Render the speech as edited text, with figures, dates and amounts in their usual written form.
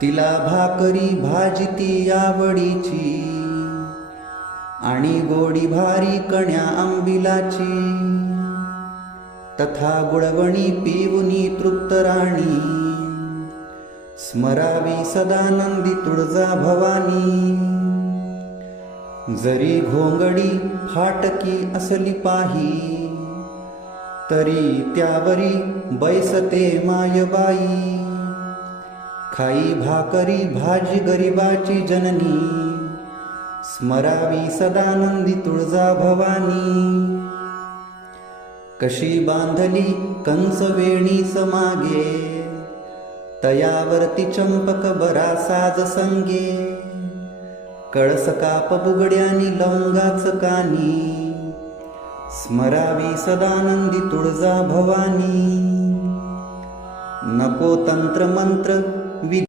तिला भाकरी भाजी ती आवडीची, आणि गोडी भारी कण्या आंबिलाची. तथा गुळवणी पिवुनी तृप्त राणी, स्मरावी सदानंदी तुळजा भवानी. जरी घोंगडी फाटकी असली पाही, तरी त्यावरी बैसते मायबाई. खाई भाकरी भाजी गरिबाची जननी, स्मरावी सदानंदी तुळजा भवानी. कशी बांधली कंस वेणी समागे, तयावरती चंपक बरा साज संगे. कळस काप बुगड्यानी लवंगाच कानी, स्मरावी सदानंदी तुळजा भवानी. नको तंत्र मंत्र